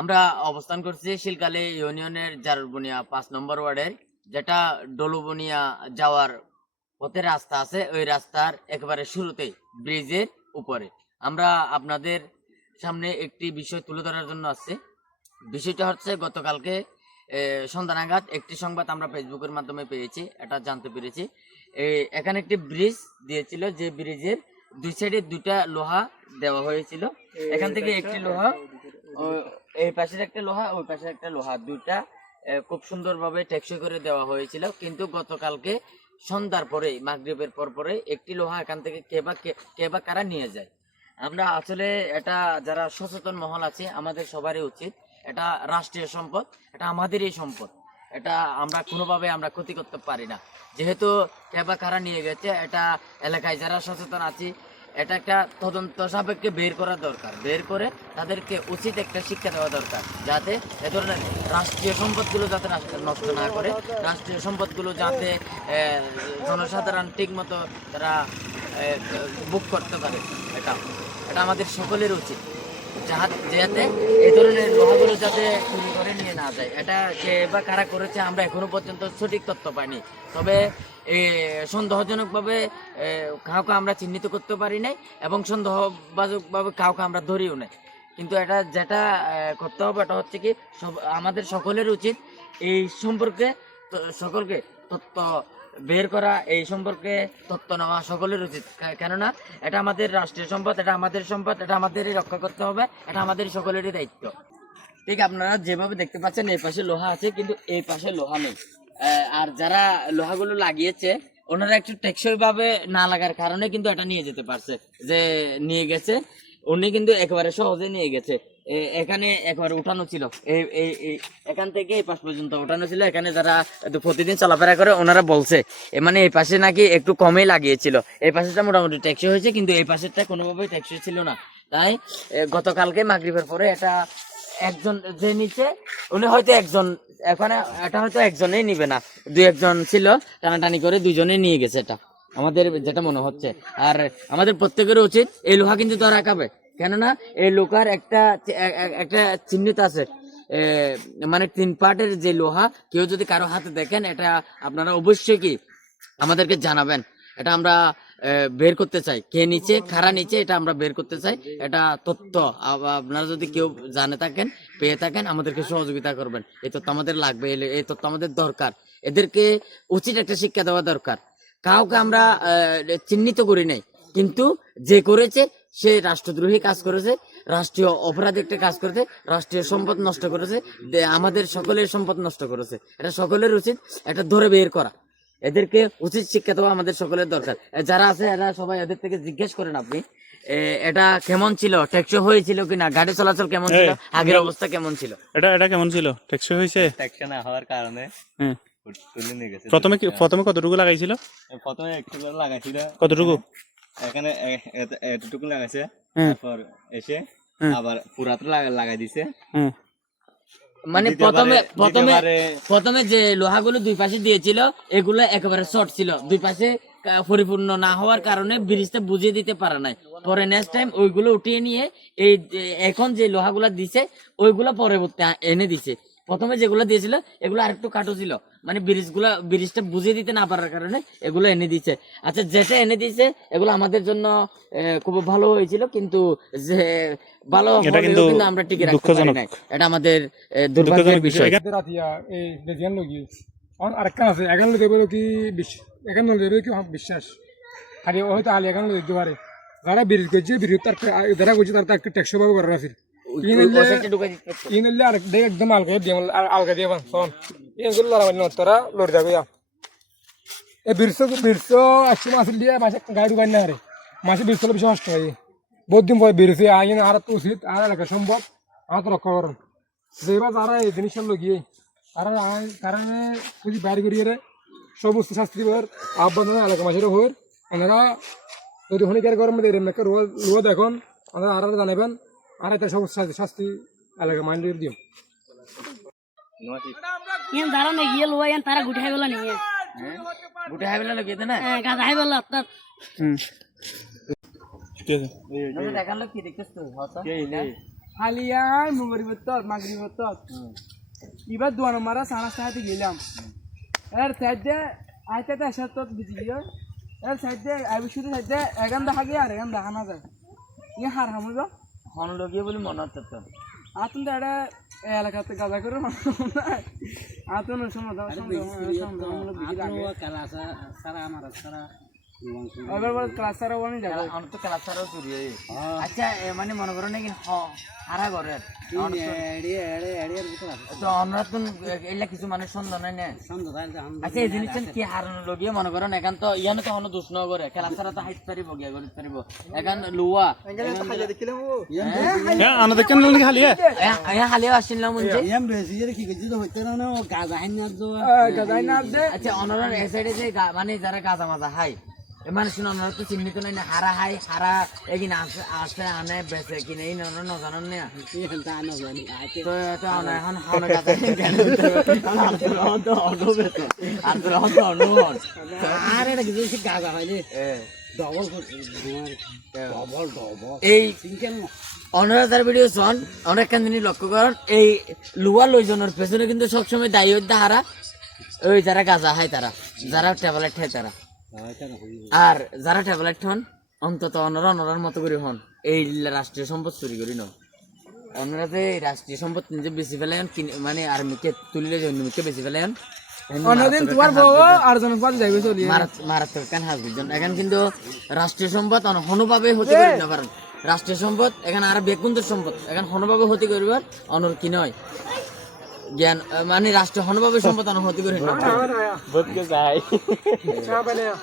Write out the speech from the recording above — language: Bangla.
আমরা অবস্থান করছি শিলকালী ইউনিয়নের জারুলবুনিয়া 5 নম্বর ওয়ার্ডের, যেটা ডলুবুনিয়া যাওয়ার পথে রাস্তা আছে, ওই রাস্তার একেবারে শুরুতেই ব্রিজের উপরে। আমরা আপনাদের সামনে একটি বিষয় তুলে ধরার জন্য আসছি। বিষয়টা হচ্ছে গতকালকে সন্ধ্যা নাগাদ একটি সংবাদ আমরা ফেসবুকের মাধ্যমে পেয়েছি, এটা জানতে পেরেছি। এখানে একটি ব্রিজ দিয়েছিল, যে ব্রিজের দুই সাইডে দুইটা লোহা দেওয়া হয়েছিল। এখান থেকে একটি লোহা, এই পাশের একটা লোহা, ওই পাশের একটা লোহা, দুইটা খুব সুন্দরভাবে টেকসই করে দেওয়া হয়েছিল। কিন্তু গতকালকে সন্ধ্যার পরে, মাগরিবের পরে একটি লোহা এখান থেকে কে বা কারা নিয়ে যায়। আমরা আসলে এটা, যারা সচেতন মহল আছে, আমাদের সবারই উচিত, এটা রাষ্ট্রীয় সম্পদ, এটা আমাদেরই সম্পদ, এটা আমরা কোনোভাবে আমরা ক্ষতি করতে পারি না। যেহেতু কে বা কারা নিয়ে গেছে, এটা এলাকায় যারা সচেতন আছি, এটা একটা তদন্ত সাপেক্ষে বের করা দরকার। বের করে তাদেরকে উচিত একটা শিক্ষা দেওয়া দরকার, যাতে এ ধরনের রাষ্ট্রীয় সম্পদগুলো যাতে নষ্ট না করে, রাষ্ট্রীয় সম্পদগুলো যাতে জনসাধারণ ঠিক মতো তারা বুক করতে পারে। এটা এটা আমাদের সকলের উচিত, যাতে এই ধরনের লোহাগুলো যাতে চুরি করে নিয়ে না যায়। এটা কে বা কারা করেছে আমরা এখনো পর্যন্ত সঠিক তথ্য পাইনি। তবে সন্দেহজনকভাবে কাউকে আমরা চিহ্নিত করতে পারি নাই, এবং সন্দেহবাজকভাবে কাউকে আমরা ধরিও নাই। কিন্তু এটা যেটা করতে হবে, এটা হচ্ছে কি, আমাদের সকলের উচিত এই সম্পর্কে সকলকে তথ্য বের করা, এই সম্পর্কে তথ্য নেওয়া সকলের উচিত। কেননা এটা আমাদের রাষ্ট্রীয় সম্পদ, এটা আমাদের সম্পদ, এটা আমাদেরই রক্ষা করতে হবে, এটা আমাদের সকলেরই দায়িত্ব। ঠিক আপনারা যেভাবে দেখতে পাচ্ছেন, এই পাশে লোহা আছে কিন্তু এই পাশে লোহা নেই। আর যারা লোহাগুলো লাগিয়েছে, ওনারা একটু টেকসই ভাবে না লাগার কারণে কিন্তু এটা নিয়ে যেতে পারছে, যে নিয়ে গেছে উনি কিন্তু একেবারে সহজে নিয়ে গেছে। এখানে একবার উঠানো ছিল, এখান থেকে এই পাশ পর্যন্ত উঠানো ছিল। এখানে যারা প্রতিদিন চলাফেরা করে ওনারা বলছে, মানে এই পাশে নাকি একটু কমই লাগিয়েছিল, এই পাশেটা মোটামুটি টেকসই হয়েছে, কিন্তু এই পাশেরটা কোনোভাবেই টেকসই ছিল না। তাই গতকালকে মাগরিবের পরে এটা একজন যে নিচে, উনি হয়তো একজন, এখানে এটা হয়তো একজনেই নিবে না, দুই একজন ছিল, টানাটানি করে দুইজনে নিয়ে গেছে, এটা আমাদের যেটা মনে হচ্ছে। আর আমাদের প্রত্যেকের উচিত এই লোহা কিন্তু ধরা খাবে, কেননা এই লোহার একটা একটা চিহ্নিত আছে, মানে 3 পার্টের যে লোহা, কেউ যদি কারো হাতে দেখেন, এটা আপনারা অবশ্যই কি আমাদেরকে জানাবেন। এটা আমরা বের করতে চাই, কে নিচে কারা নিচে, এটা আমরা বের করতে চাই। এটা তথ্য আপনারা যদি কেউ জানে থাকেন, পেয়ে থাকেন, আমাদেরকে সহযোগিতা করবেন। এই তথ্য আমাদের লাগবে, এই তথ্য আমাদের দরকার। এদেরকে উচিত একটা শিক্ষা দেওয়া দরকার। কাউকে আমরা চিহ্নিত করি নাই, কিন্তু যে করেছে সে রাষ্ট্রদ্রোহী কাজ করেছে, রাষ্ট্রীয় অপরাধ একটা কাজ করেছে, রাষ্ট্রীয় সম্পদ নষ্ট করেছে, আমাদের সকলের সম্পদ নষ্ট করেছে। এটা সকলের উচিত এটা ধরে বের করা, এদেরকে উচিত শিক্ষা দেওয়া আমাদের সকলের দরকার। যারা আছে এরা সবাই এদের থেকে জিজ্ঞেস করেন আপনি, এটা কেমন ছিল, টেকসই হয়েছিল কিনা, গাড়ি চলাচল কেমন ছিল, আগের অবস্থা কেমন ছিল, এটা কেমন ছিল, টেকসই হয়েছে? টেকসই না হওয়ার কারণে তুলে নিয়ে গেছে। প্রথমে কতটুকু লাগাইছিল? প্রথমে একটু করে লাগাইছিল। কতটুকু? এখানে এতটুকু লাগাইছে, তারপর এসে আবার পুরাতো লাগাই দিছে। মানে প্রথমে যে লোহাগুলো দুই পাশে দিয়েছিল, এগুলো একেবারে শর্ট ছিল, দুই পাশে পরিপূর্ণ না হওয়ার কারণে ব্রিজটা বুঝিয়ে দিতে পারে নাই। পরে নেক্সট টাইম ওইগুলো উঠিয়ে নিয়ে এই এখন যে লোহাগুলো দিছে, ওইগুলো পরবর্তী এনে দিছে। প্রথমে যেগুলো দিয়েছিল এগুলো আরেকটু কাটো ছিল, মানে ব্রিজটা বুঝিয়ে দিতে না পারার কারণে এগুলো এনে দিছে। আচ্ছা, যেটা এনে দিছে এগুলো আমাদের জন্য খুব ভালো হয়েছিল, কিন্তু যে ভালো কিন্তু আমরা টিকে রাখতে পারি নাই, এটা আমাদের দুর্ভাগ্যের বিষয়। আরেকটা আছে, এখানে দেবে কি এখানে দেবে কি বিশ্বাস, খালি হয়তো আলি এখানে দেখতে পারে, যারা বিরোধ করছে বিরোধ তার যারা করছে তার একটা টেকসই ভাবে করার আছে। একদম আলগা দিয়ে আলগা দিয়ে তোরা লড়ে যাবে। এই বীরশ একশো মাছ দিয়ে মাসে গাড়ি ডুবাই না হারে, মাসে বীরশ বেশি নষ্ট হয়। বহুত দিন পরে বেরোছে আইন, আর তো উচিত আর এলাকা সম্ভব আর তো রক্ষা করুন। যেবার তারা এই জিনিসটা লগিয়ে তারা কারণে যদি বাইরে করিয়ে সমস্ত শাস্তি আহ্বান এলাকা মাসের হয়ে ওনারা যদি হনিকার গরমে রোদ এখন ওনারা আর জানাবেন, আর একটা সমস্ত শাস্তি এলাকা মাইন্ড দিও। যারা গিয়ে লোয়া তারা গুটে হাইবেলা নিয়ে গুটে হাইবেলা লাগিয়ে না, গাছ হাইবেলা আপনার দেখালো কি দেখতেছ তো হালিয়াই মুগরিবত্তত মাগরিবত্তত এবার 2 নম্বরে সানা সাহাতে গেলাম এর সাইডে আইতে এসত বিজিও এর সাইডে আইবি শুধু সাইডে এগান দেখা গিয়ে আর এগান দেখা না যায় ই হার হামুজো হন লগিয়ে বলে মনে হচ্ছে তো আতুন দাঁড়া এলাকাতে গাজা করে আতুন সমুদ্র এবার বল ক্লাসার ওয়ানি যাবো আমার তো ক্লাসারও চুরি হয় আচ্ছা মানে মনে করো নাকি হারা ঘরে তো আমরা তো এলা কিছু মানুষ সন্দেহ নাই না আচ্ছা এই জিনিসটা কি হারানো লগিয়ে মনে করেন এখন তো ইয়ানো তো হনো দোষ ন করে ক্লাসারা তো হাইট পারিব গিয়া করে পারিব এখন লুয়া হ্যাঁ আনা দেখেন নাকি খালি হালিয়া আসছিলাম মঞ্চে গাজাই না দে আচ্ছা অনরার এ সাইডে যে মানে যারা গাজা মাজা হাই মানে শুনো অনরা তো চিহ্নিত নাই না হারা হাই হারা এগিন আসে আনে বেচে কিনে এই নন নজানেন না তো তো অনা এখন হন গাজা কেন তো অন্য বেচো আর তো অন্য হন আর এটা কিছু গাজা হইলে এই অনারার ভিডিও শোন অনেক কান্দিনী লক্ষ্য করেন এই লুয়া লইজনের পেছনে কিন্তু সবসময় দায়ী হইতে হারা ওই যারা গাজা হয় তারা যারা ট্যাবলেট খায় তারা আর যারা ট্যাবলেট হন অন্তত অনরার মতো করে হন এই রাষ্ট্রীয় সম্পদ চুরি করি ন অনরা যে রাষ্ট্রীয় সম্পদ নিজে বেশি ফেলেন মানে আর্মিকে তুলিলে জন্মকে বেশি ফেলেন অন্যদিন তোমার বউ আর জন পাঁচ যাইবে চলি মারাত্মক কেন হাসবেন এখন কিন্তু রাষ্ট্রীয় সম্পদ হনুভাবে হতে করি না পারেন রাষ্ট্রীয় সম্পদ এখানে আর বেকুন্তর সম্পদ এখন হনুভাবে হতে করিবার অনর কি নয় জ্ঞান মানে রাষ্ট্র হনুভাবে সম্পদ অনর হতে করি না বদকে যায় চা বানিয়া